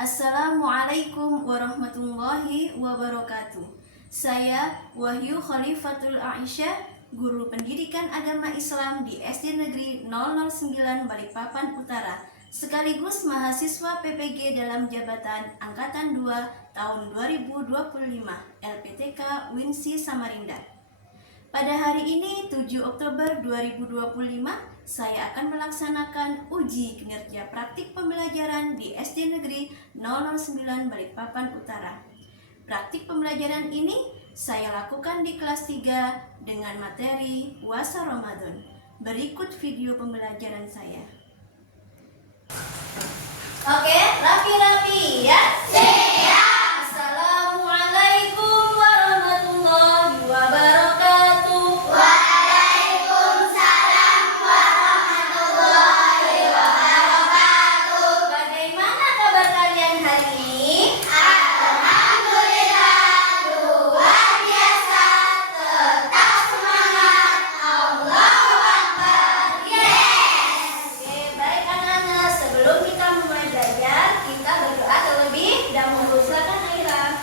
Assalamualaikum warahmatullahi wabarakatuh. Saya Wahyu Khalifatul Aisyah, guru pendidikan agama Islam di SD Negeri 009 Balikpapan Utara, sekaligus mahasiswa PPG dalam jabatan Angkatan 2 tahun 2025 LPTK Winsi Samarinda. Pada hari ini 7 Oktober 2025, saya akan melaksanakan uji kinerja praktik pembelajaran di SD Negeri 009 Balikpapan Utara. Praktik pembelajaran ini saya lakukan di kelas 3 dengan materi puasa Ramadan. Berikut video pembelajaran saya. Oke, rapi-rapi ya. Assalamualaikum warahmatullahi wabarakatuh. Waalaikumsalam warahmatullahi wabarakatuh. Bagaimana kabar kalian hari ini? Alhamdulillah, luar biasa, tetap semangat, Allahu Akbar, yes. Oke, baik anak-anak. Sebelum kita mulai belajar, kita berdoa terlebih dahulu. Silakan Aira.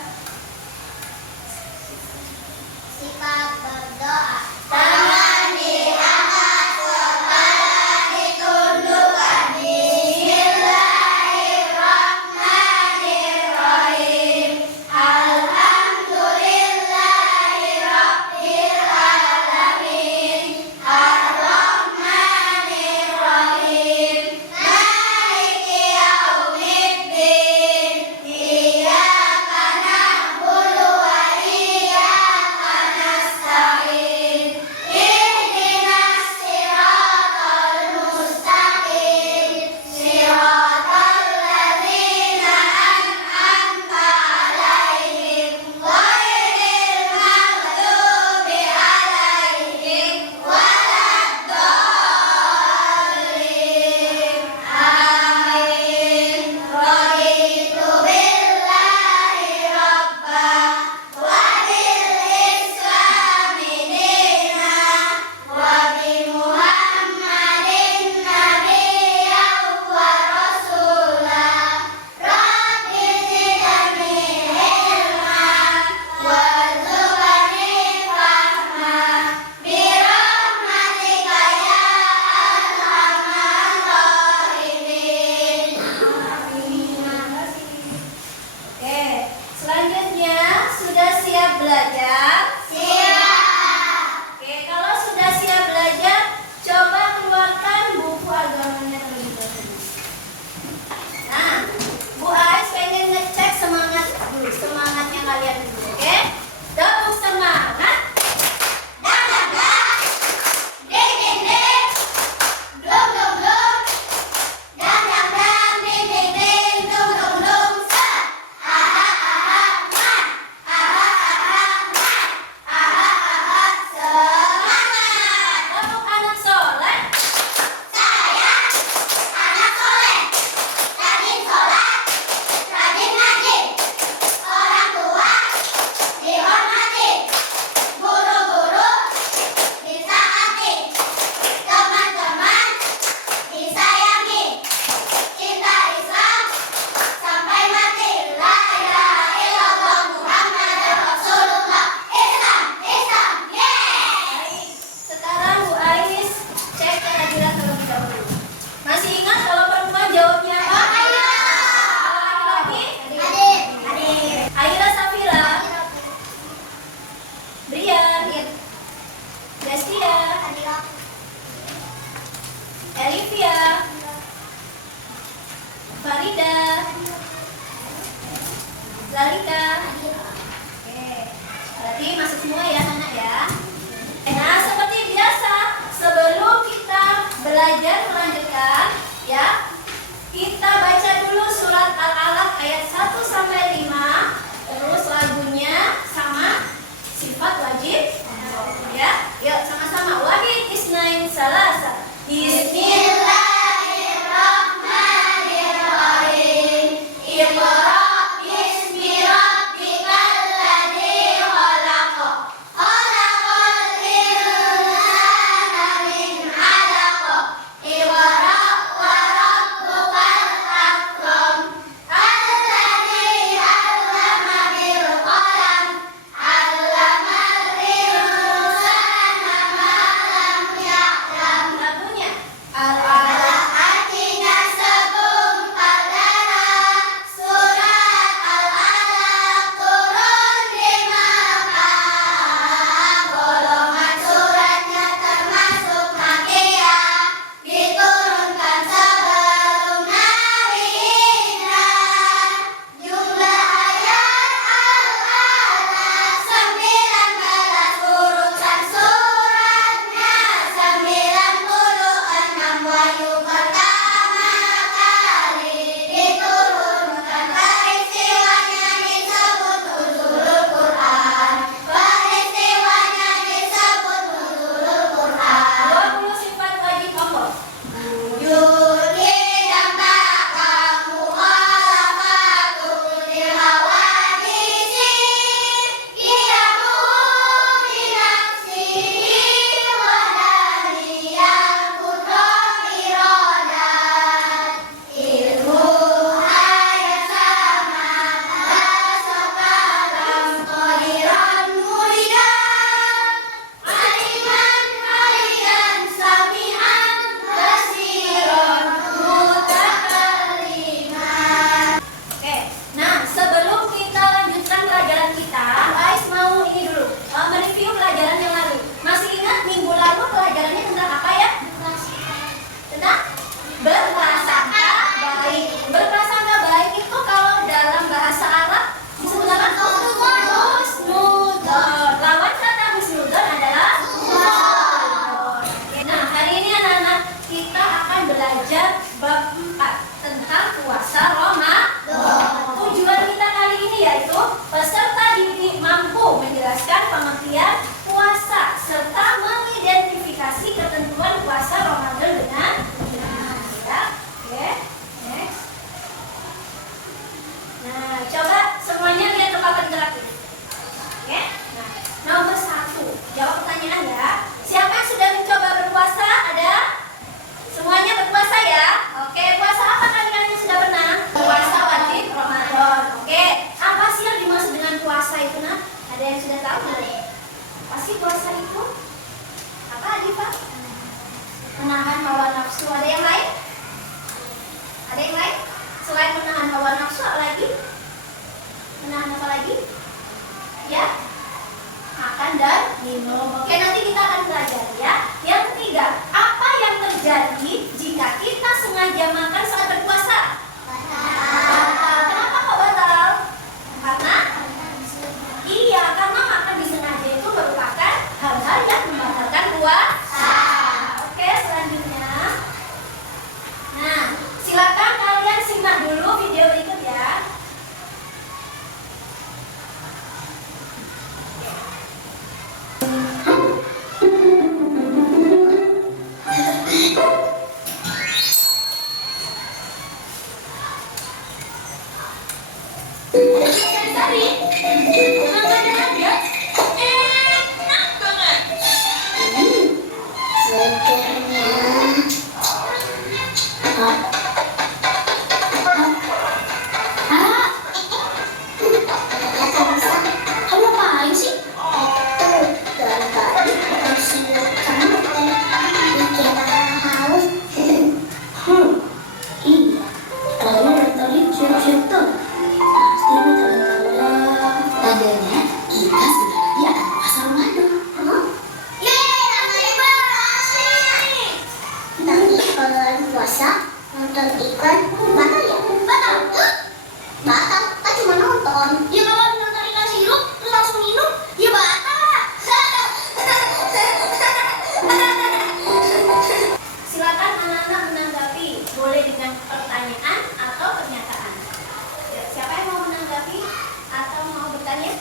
Sifat berdoa. Tangan diangkat, kepala ditundukkan. Bismillahirrahmanirrahim. Alhamdulillahirabbil alamin. Ar-Rahmanirrahim. Maliki yaumiddin. Iyyaka na'budu wa iyyaka nasta'in. Ihdinas siratal mustaqim. Siratal ladzina an'amta 'alaihim ghairil maghdubi 'alaihim waladdallin. Amin. Raditu billahi rabba wa bil islami dina wa bi Muhammadin nabiyyan wa rasula. Rabbi zidni ilma warzuqni fahma bi rahmatika ya arhamar rahimin. Oke, selanjutnya sudah siap belajar? Siap. Oke, kalau sudah siap belajar, coba keluarkan buku agamanya terlebih dahulu. Nah, Bu Ais pengen ngecek semangat dulu, semangatnya kalian dulu, oke? Tepuk semangat. Tepuk anak soleh. Anak soleh, rajin sholat, rajin ngaji, orang tua dihormati, guru-guru ditaati, teman-teman disayangi, cinta Islam sampai mati. La ilaha illallah Muhammadur Rasulullah. Islam, Islam, yes. Sekarang Bu Ais cek kehadiran terlebih dahulu. Masih ingat kalau perempuan jawabnya apa? Kalau laki-laki? Hadir. Aira Safira, Brian, Destia, Elivia, Farida, Zalika. Oke, berarti masuk semua ya anak ya. Nah, seperti biasa, sebelum kita belajar melanjutkan, ya, kita baca dulu surat Al-Alaq ayat 1 sampai 5, terus lagunya sama sifat wajib, ya. Yuk sama-sama. Wahid isnain salasa. Bismillahirrahmanirrahim. Iqra bismi rabbikal ladzi khalaq. Khalaqal insana min 'alaq. Iqra wa rabbukal akram. Ada yang sudah tahu belum? Pasti puasa itu apa lagi Pak? Menahan hawa nafsu. Ada yang lain? Ada yang lain? Selain menahan hawa nafsu, apa lagi? Menahan apa lagi? Ya? Makan dan minum. Oke, nanti kita akan belajar ya. Yang ketiga, apa yang terjadi jika kita sengaja makan saat berpuasa? Batal. Kenapa kok batal? Karena iya, karena makan disengaja itu merupakan hal-hal yang membatalkan puasa. Oke, selanjutnya. Nah, silakan kalian simak dulu video berikut ya. Puasa nonton iklan batal ya? Batal. Batal, kan cuma nonton. Ya kalau nonton iklan sirup terus langsung minum, ya batal lah. Silakan anak-anak menanggapi, boleh dengan pertanyaan atau pernyataan. Ya, siapa yang mau menanggapi atau mau bertanya?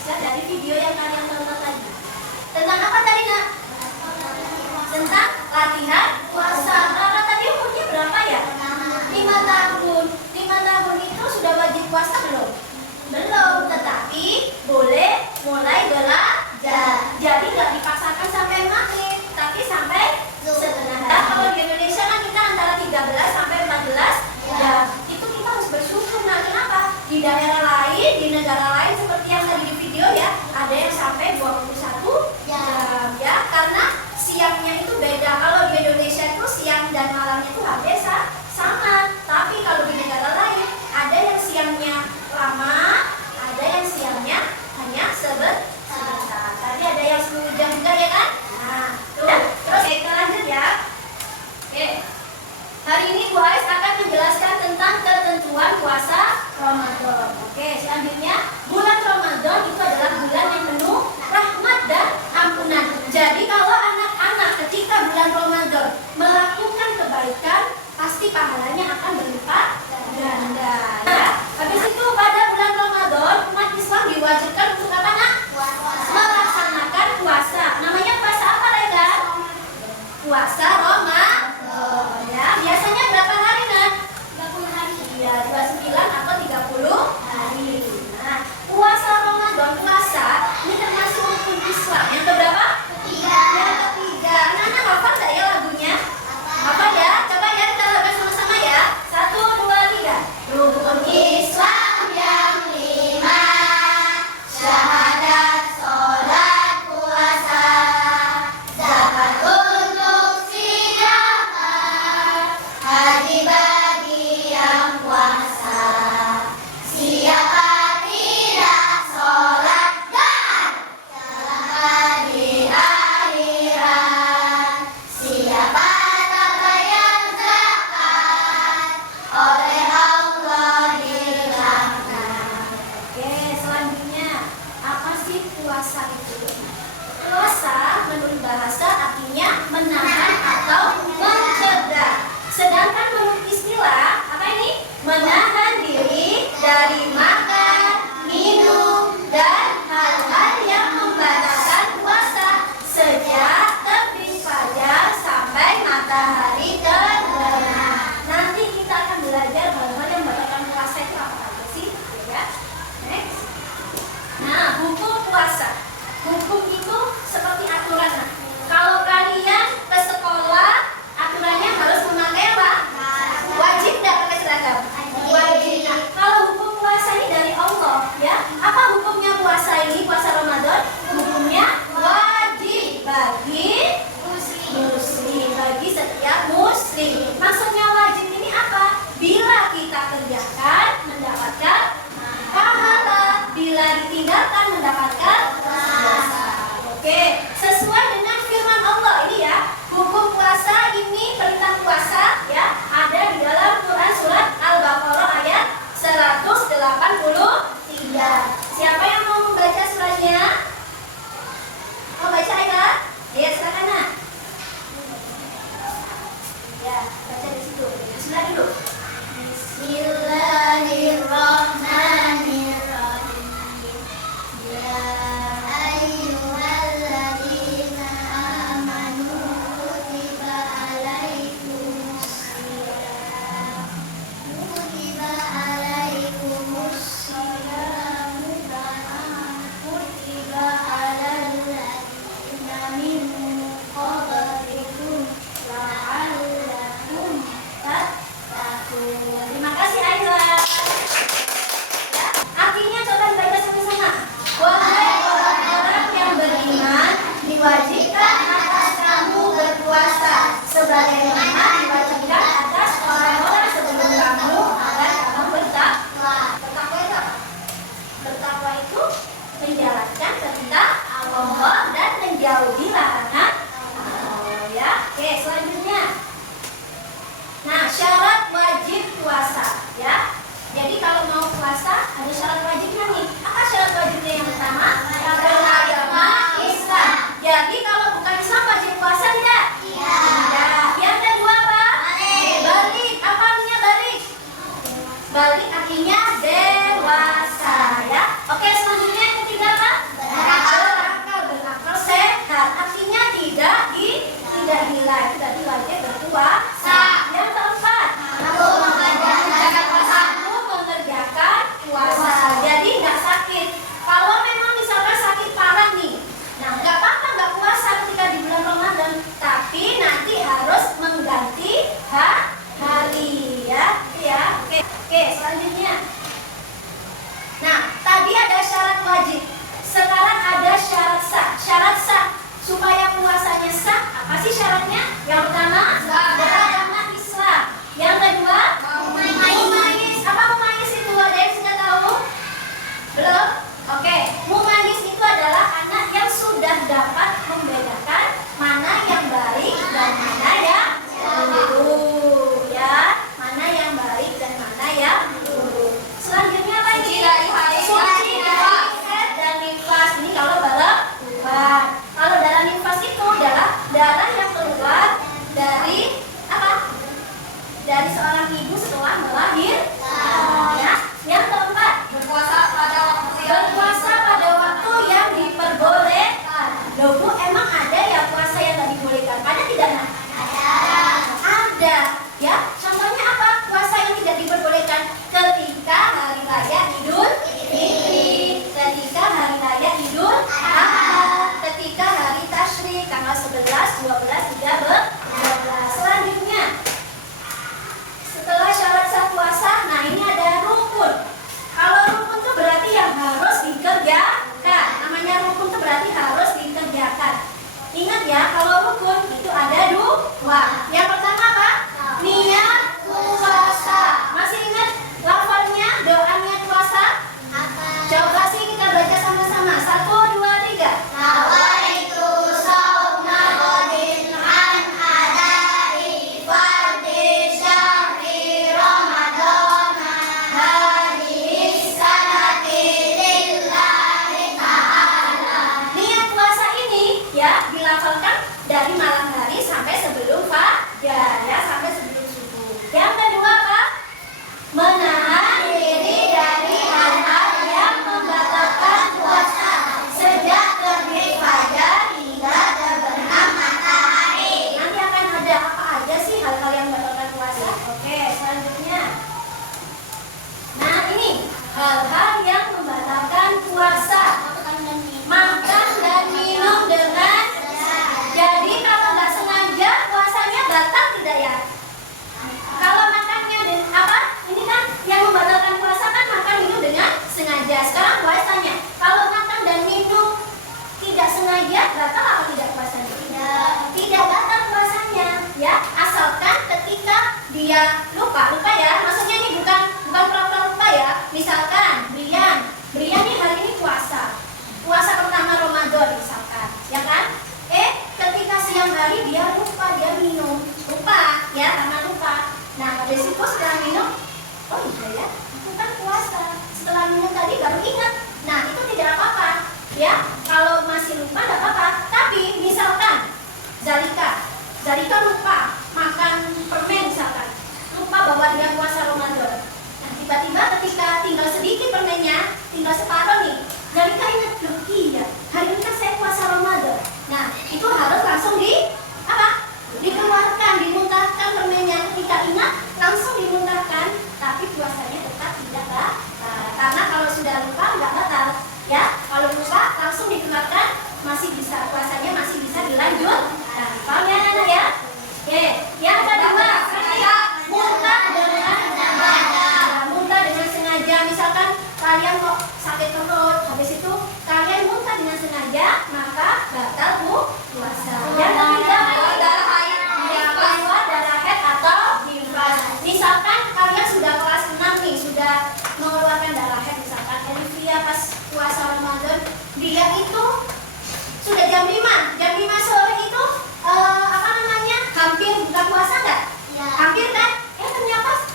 Silakan dari video yang kalian tonton tadi. Tentang apa tadi nak? Tentang latihan puasa. Kakak tadi umurnya berapa ya? 5 tahun. 5 tahun itu sudah wajib puasa belum? Belum, tetapi boleh mulai belajar. Jadi nggak dipaksakan sampai maghrib, tapi sampai setengah hari. Kalau di Indonesia kan kita antara 13 sampai 14 jam. Itu kita harus bersyukur. Nah, kenapa? Di daerah lain, di negara lain seperti yang tadi di video ya, ada yang sampai 21 jam ya, karena siangnya itu beda. Kalau di Indonesia itu siang dan malamnya itu hampir sama. Tapi kalau di negara lain ada yang siangnya lama, ada yang siangnya hanya sebentar. Tadi ada yang 10 jam juga ya kan? Nah, tuh. Terus kita lanjut ya. Oke. Hari ini Bu Ais akan menjelaskan tentang ketentuan puasa Ramadan. Oke, selanjutnya bulan Ramadan itu adalah bulan yang penuh rahmat dan ampunan. Jadi kalau anak-anak ketika bulan Ramadan melakukan kebaikan, pasti pahalanya akan berlipat ganda. Nah, habis itu pada bulan Ramadan umat Islam diwajibkan untuk apa nak? Melaksanakan puasa. Namanya puasa apa Rega? Puasa Ramadan. Ya, biasanya berapa hari nak? 30 hari. Iya, 29 atau 30 hari. Nah, puasa Ramadan, puasa ini termasuk rukun Islam yang keberapa? Yang ketiga. Anak-anak hafal nggak ya lagunya? Hafal ya? Coba ya kita lakukan sama-sama ya. 1, 2, 3. Rukun Islam yang 5. Syahadat, sholat, puasa, zakat untuk siapa, haji bagi yang puasa. Siapa tidak sholat dan celaka di akhirat. Siapa tak bayar zakat, oleh Allah dilaknat. Oke, selanjutnya apa sih puasa itu? Puasa menurut bahasa artinya menahan atau mencegah. Sedangkan menurut istilah apa ini? Menahan diri dari makan, minum, dan hal-hal yang membatalkan puasa sejak terbit fajar sampai matahari terbenam. Nanti kita akan belajar hal-hal yang membatalkan puasa itu apa aja sih? Ya. Next. Nah, hukum puasa. Hukum itu seperti aturan. Nah, kalau kalian ke sekolah, aturannya harus memakai apa? Wajib nggak pakai seragam? Wajib. Nah, kalau hukum puasa ini dari Allah, ya. Apa hukumnya puasa ini? Puasa ya kan? Ketika siang hari dia lupa, dia minum, lupa, ya karena lupa. Nah, habis itu setelah minum, oh iya ya, aku kan puasa. Setelah minum tadi baru ingat. Nah, itu tidak apa-apa, ya. Kalau masih lupa tidak apa-apa. Tapi misalkan Zalika lupa makan permen misalkan, lupa bahwa dia puasa Ramadan. Nah, tiba-tiba ketika tinggal sedikit permennya, tinggal separuh nih, Zalika ingat, loh iya, hari ini kan saya puasa Ramadan. Nah, itu harus langsung dikeluarkan, dimuntahkan permennya. Ketika ingat, langsung dimuntahkan, tapi puasanya tetap tidak batal. Karena kalau sudah lupa nggak batal, ya. Kalau lupa langsung dikeluarkan, masih bisa, puasanya masih bisa dilanjut. Nah, paham ya anak ya? Oke, yang kedua, muntah dengan sengaja. Muntah dengan sengaja, misalkan kalian kok sakit perut, habis itu kalian muntah dengan sengaja, maka batal puasa. Yang ketiga, keluar darah haid, keluar darah haid atau nifas. Misalkan kalian sudah kelas 6 nih, sudah mengeluarkan darah haid, misalkan Olivia pas puasa Ramadan, dia itu sudah jam 5 sore itu hampir buka puasa nggak? Ya. Hampir kan?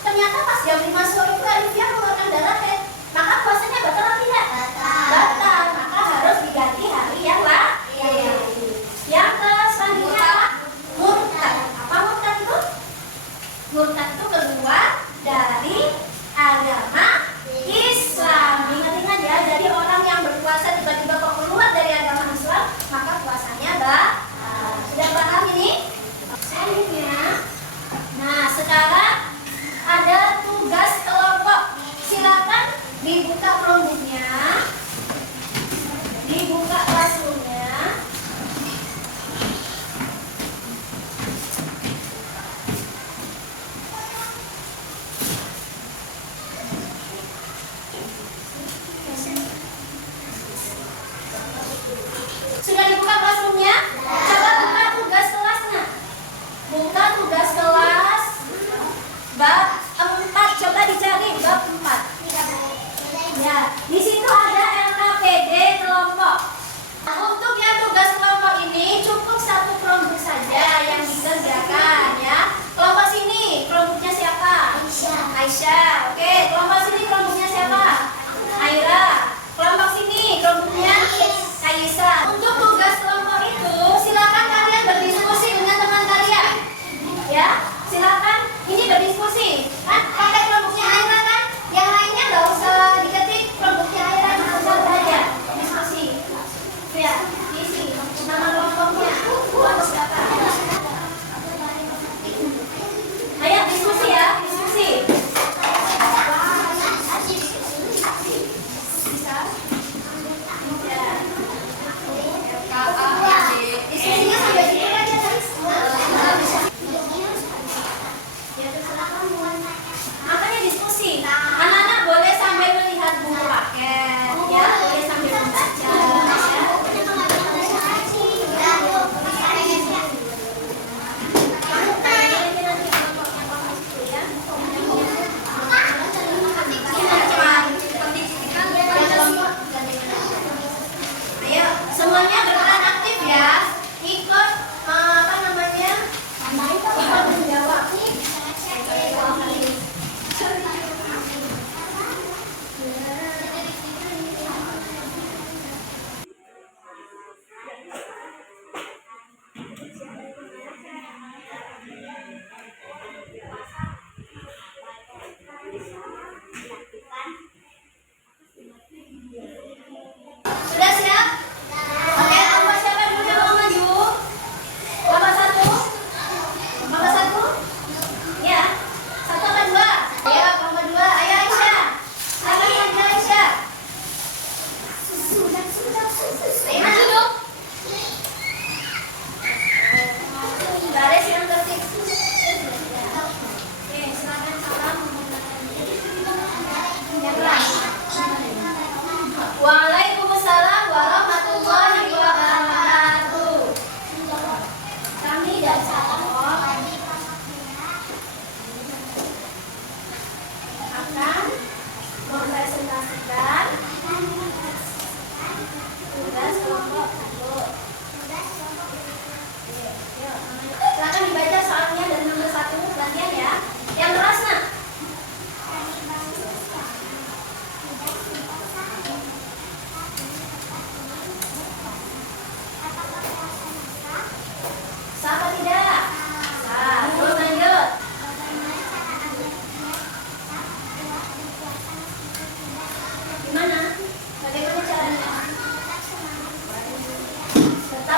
Ternyata pas jam 5 sore itu Olivia mengeluarkan darah haid, maka puasanya batal atau tidak? Batal.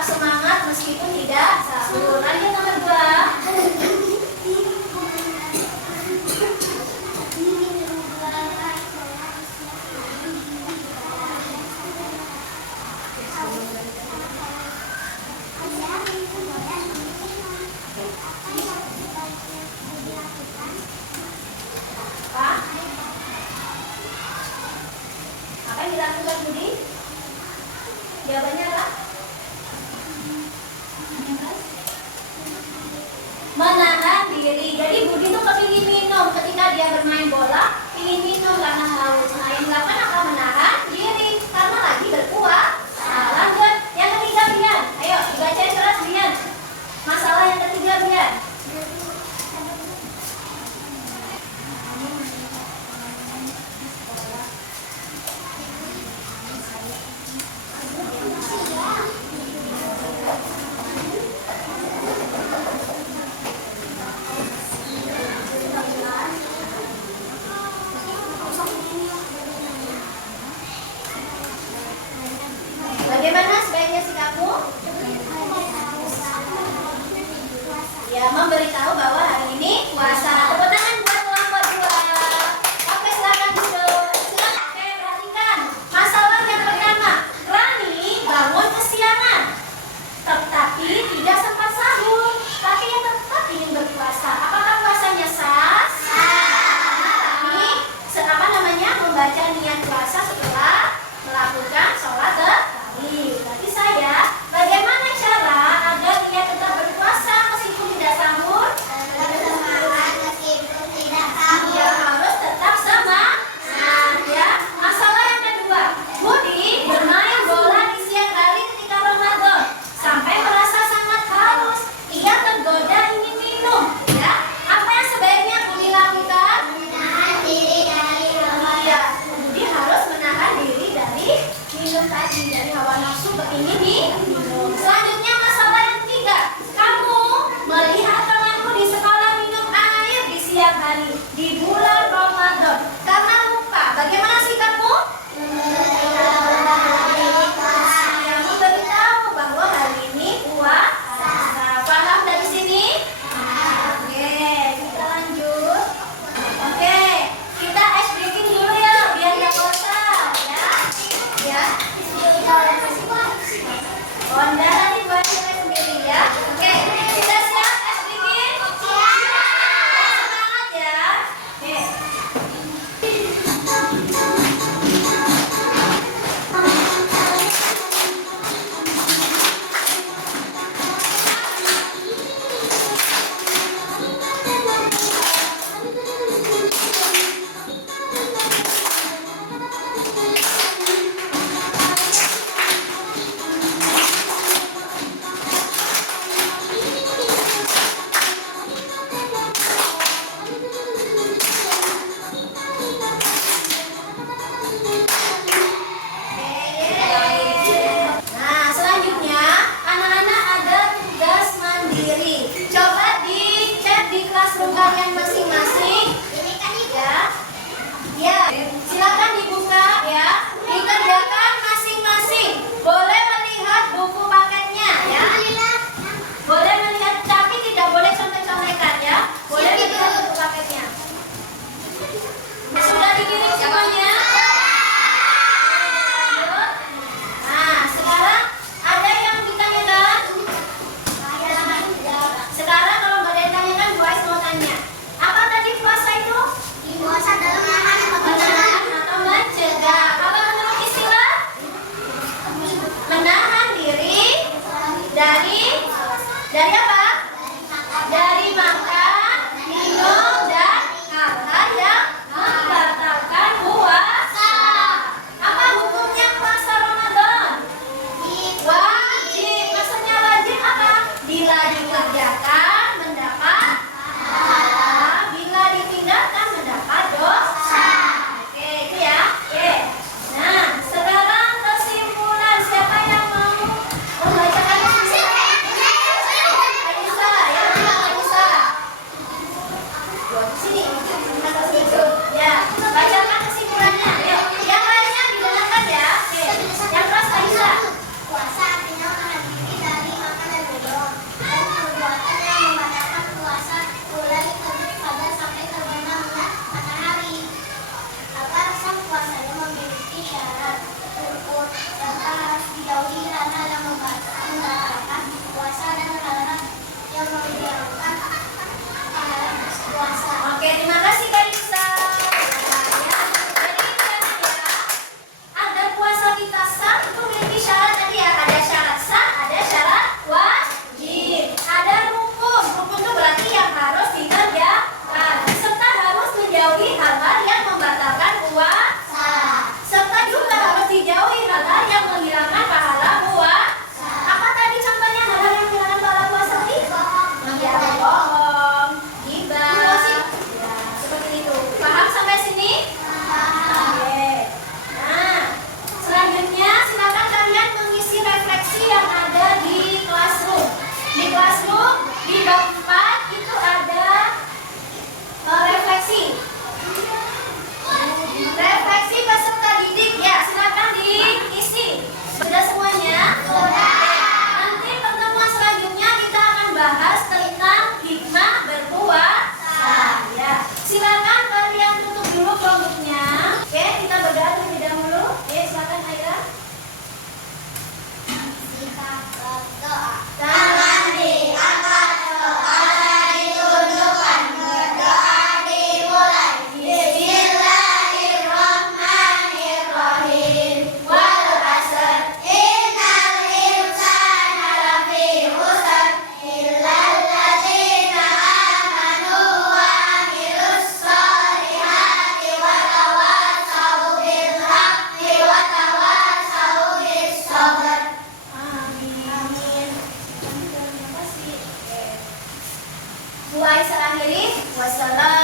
semangat meskipun tidak sahur. Lanjut nomor 2. Apa yang dilakukan Budi? Jawabannya apa? Menahan diri. Jadi Budi tuh kepingin minum ketika dia bermain bola, ingin minum karena haus. Nah, yang dilakukan apa? Menahan diri karena lagi berpuasa. Lanjut, yang ketiga Bian. Ayo dibacain keras Bian. Masalah yang ketiga Bian. Bagaimana sebaiknya sikapmu? Ya, memberitahu bahwa hari ini puasa. Tepuk tangan buat kelompok 2. Oke, silakan duduk. Silakan. Oke, perhatikan. Masalah yang pertama, Rani bangun kesiangan, tetapi tidak sempat sahur. Tapi yang tetap ingin berpuasa. Apakah puasanya sah? Rani, membaca niat puasa setelah melakukan sholat tarawih. Berarti saya, bagaimana cara agar ia tetap berpuasa meskipun tidak sahur? Dia harus tetap semangat. Ya. Masalah yang kedua, Budi bermain bola di siang hari ketika Ramadan sampai merasa sangat haus. Ia tergoda ingin minum. Ya. Apa yang sebaiknya Budi lakukan? Menahan diri dari Budi harus menahan diri dari minum tadi, dari hawa nafsu kepingin minum. Selanjutnya masalah yang ketiga, kamu melihat temanmu di sekolah minum air di siang hari di bulan Ramadan karena lupa. Bagaimana sikapmu? Yang memberitahu bahwa hari ini puasa. Paham dari sini? Oke, kita lanjut. Oke, kita ice breaking dulu ya, biar nggak bosan ya. Ya. Onda dibuat sendiri ya. Oke, kita siap ice breaking? Semangat ya. Oke. Nah, selanjutnya anak-anak ada tugas mandiri. Coba dicek di classroom kalian masing-masing. Ini kan ya. Ya, silakan dibuka ya. Dikerjakan masing-masing. Boleh melihat buku paketnya ya. Boleh melihat, tapi tidak boleh contek-contekan ya. Boleh melihat buku paketnya. Sudah dikirim semuanya? Nah, sekarang ada yang ditanyakan? Sekarang kalau nggak ada yang tanyakan, Bu Ais mau tanya. Apa tadi puasa itu? Puasa dalam menahan atau mencegah. Apa menurut istilah? Menahan diri dari apa? Dari makan, minum, dan hal-hal yang membatalkan puasa. Apa hukumnya puasa Ramadan? Wajib. Maksudnya wajib apa? Bila dikerjakan mendapat pahala, bila ditinggalkan mendapat dosa. Oke, itu ya. Oke. Nah, sekarang kesimpulan, siapa yang mau membacakan kesimpulan? Ayo Puasa. Oke, terima kasih Kak Lisa. Ya, jadi intinya ya, agar puasa kita sah itu memiliki syarat tadi ya. Ada syarat sah, ada syarat wajib, ada rukun. Rukun itu berarti yang harus dikerjakan, serta harus menjauhi hal-hal yang membatalkan puasa, serta juga harus dijauhi hal-hal yang menghilangkan pahala puasa. Apa tadi contohnya hal-hal yang menghilangkan pahala puasa tadi? Ya, bohong, ghibah, ya, seperti itu. Paham sampai sini? Oke. Nah, selanjutnya silakan kalian mengisi refleksi yang ada di Classroom. Di Classroom di bab 4 itu ada refleksi. Refleksi peserta didik ya, silakan diisi. Sudah semuanya? Sudah. Nanti pertemuan selanjutnya kita akan bahas tentang hikmah berpuasa. Ya, silakan kalian tutup dulu produknya. Oke, kita berdoa terlebih dahulu. Oke, silakan Aira. Kita berdoa. Tangan diangkat, doa ditunjukkan, berdoa dimulai. Bismillahirrahmanirrahim. Wal 'asr, innal insana lafi khusr, illal ladzina amanu wa 'amilus sholihati wa tawassaw bil haqqi wa tawassaw bis sabr. Amin. Terima kasih. Oke. Bu Aisyah akhiri. Wassalam.